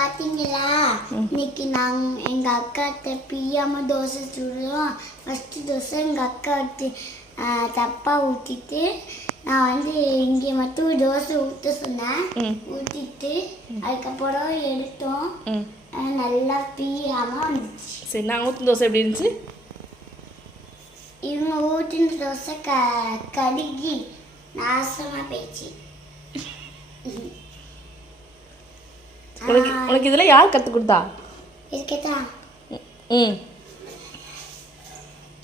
பாத்தீங்களா இன்னைக்கு நாங்கள் எங்கள் அக்காட்ட பிரியாம தோசை சுடுறோம். ஃபஸ்ட்டு தோசை எங்கள் அக்கா தப்பாக ஊற்றிட்டு நான் வந்து இங்கே மட்டும் தோசை ஊற்ற சொன்னேன். ஊற்றிட்டு அதுக்கப்புறம் எடுத்தோம். நல்லா பிரியாமல் வந்துச்சு. சரி, நான் ஊற்றின தோசை எப்படி இருந்துச்சு? இவங்க ஊற்றின தோசை கடுகி நாசமாக போயிடுச்சு. உனக்கு இதெல்லாம் யார் கற்றுக் கொடுத்தா? இருக்கட்டா ம்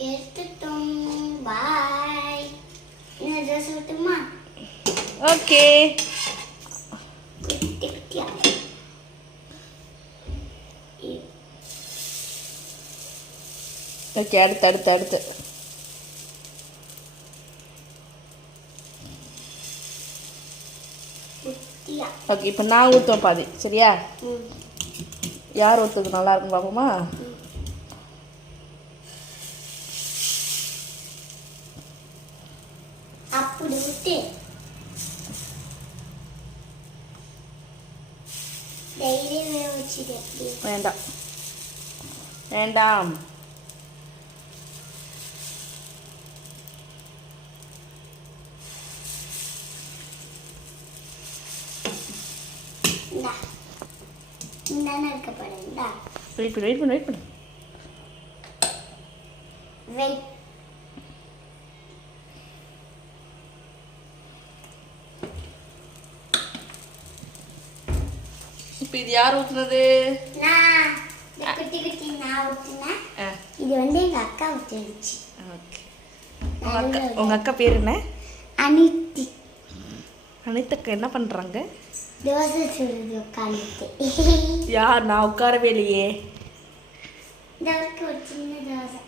எடுத்துட்டோம். பாய். இன்னும் தோசை ஊற்றுமா? ஓகே. குட்டி குட்டியா ஓகே, அடுத்து குட்டியா. ஓகே, இப்போ நான் ஊற்றுவேன் பாதி. சரியா? யார் ஊற்றுறது நல்லா இருக்கும் பார்ப்போமா? அப்படி விட்டு தைரியம் வச்சுட்டு வேண்டாம் வேண்டாம். இந்தானே இருக்கப்படுங்களா? வெயிட் பண்ணு. வெயிட். இப்போ இது யார் ஊற்றுனது? நான் குட்டி குட்டி நான் ஊற்றினேன். இது வந்து எங்கள் அக்கா ஊற்றிடுச்சு. ஓகே. உங்கள் அக்கா பேர் என்ன? அனித்தி. அனிதக்கா என்ன பண்ணுறாங்க? தோசை சுடுது உட்காந்துட்டு. யார்? நான் உட்காரவே இல்லையே. இந்த ஒரு சின்ன தோசை.